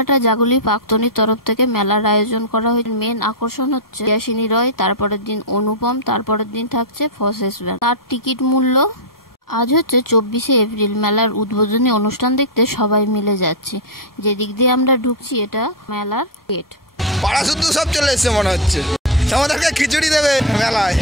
কুমারঘাটা জাগুলি পাকতনির তরফ থেকে মেলার আয়োজন করা হয়েছে। মেন আকর্ষণ হচ্ছে ইয়াসিনী রয়, তারপরের দিন অনুপম, তারপরের দিন থাকছে ফসেস ব্যান্ড। তার টিকিট মূল্য আজ হচ্ছে 24শে এপ্রিল। মেলার উদ্বোধনী অনুষ্ঠান দেখতে সবাই মিলে যাচ্ছি। যেদিক দিয়ে আমরা ঢুকছি এটা মেলার গেট। পাড়া শুদ্ধ সব চলে এসছে মনে হচ্ছে, আমাদেরকে খিচুড়ি দেবে মেলায়,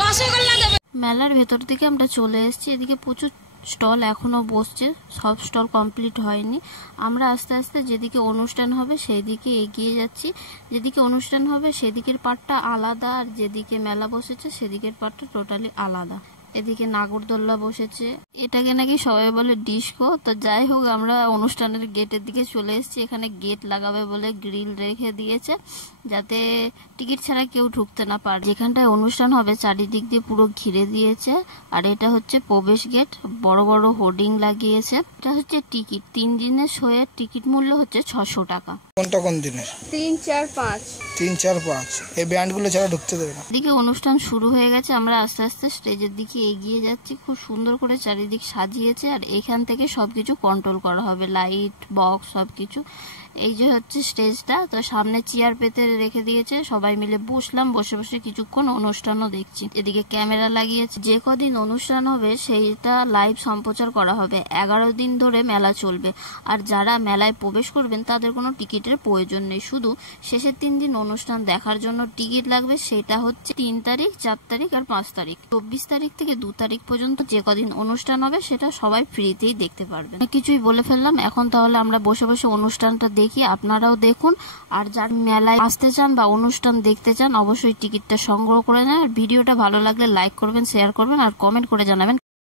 রসগোল্লা দেবে। মেলার ভেতর দিকে আমরা চলে এসেছি। এদিকে প্রচুর স্টল এখনো বসছে, সব স্টল কমপ্লিট হয়নি। আমরা আস্তে আস্তে যেদিকে অনুষ্ঠান হবে সেই দিকে এগিয়ে যাচ্ছি। যেদিকে অনুষ্ঠান হবে সেদিকের পার্টটা আলাদা, আর যেদিকে মেলা বসেছে সেদিকের পার্টটা টোটালি আলাদা। এদিকে নাগরদোল্লা বসেছে, এটাকে নাকি সবাই বলে ডিস্কো। তো যাই হোক, আমরা অনুষ্ঠানের গেটের দিকে চলে এসেছি। এখানে গেট লাগাবে বলে গ্রিল রেখে দিয়েছে, যাতে টিকিট ছাড়া কেউ ঢুকতে না পারে। যেখানটায় অনুষ্ঠান হবে চারিদিক দিয়ে পুরো ঘিরে দিয়েছে। আর এটা হচ্ছে প্রবেশ গেট, বড় বড় হোর্ডিং লাগিয়েছে। এটা হচ্ছে টিকিট, 3 দিনের শোয়ের টিকিট মূল্য হচ্ছে 600 টাকা। কোনটা কোন দিনের? 3, 4, 5। 3, 4, 5। এই ব্যান্ডগুলো ছাড়া ঢুকতে দেবে না। এদিকে অনুষ্ঠান শুরু হয়ে গেছে, আমরা আস্তে আস্তে স্টেজের দিকে এগিয়ে যাচ্ছি। খুব সুন্দর করে চারিদিক সাজিয়েছে, আর এখান থেকে সবকিছু কন্ট্রোল করা হবে, লাইট বক্স সবকিছু। এই যে হচ্ছে স্টেজটা, তো সামনে চেয়ার পেতে রেখে দিয়েছে, সবাই মিলে বসলাম। বসে বসে কিছুক্ষণ অনুষ্ঠানও দেখছি। এদিকে ক্যামেরা লাগিয়েছে। যে কদিন অনুষ্ঠান হবে সেইটা লাইভ সম্প্রচার করা হবে। 11 দিন ধরে মেলা চলবে। আর যারা মেলায় প্রবেশ করবেন তাদের কোনো টিকিটের প্রয়োজন নেই, শুধু শেষের 3 দিন অনুষ্ঠান দেখার জন্য টিকিট লাগবে। সেটা হচ্ছে 3 তারিখ, 4 তারিখ আর 5 তারিখ। 24 তারিখ থেকে 2 তারিখ পর্যন্ত যে কদিন অনুষ্ঠান হবে সেটা সবাই ফ্রিতেই দেখতে পারবেন। কিছুই বলে ফেললাম, এখন তাহলে আমরা বসে বসে অনুষ্ঠানটা দেখি, আপনারাও দেখুন। আর যার মেলায় আসতে চান বা অনুষ্ঠান দেখতে চান অবশ্যই টিকিটটা সংগ্রহ করে নেন। আর ভিডিওটা ভালো লাগলে লাইক করবেন, শেয়ার করবেন আর কমেন্ট করে জানাবেন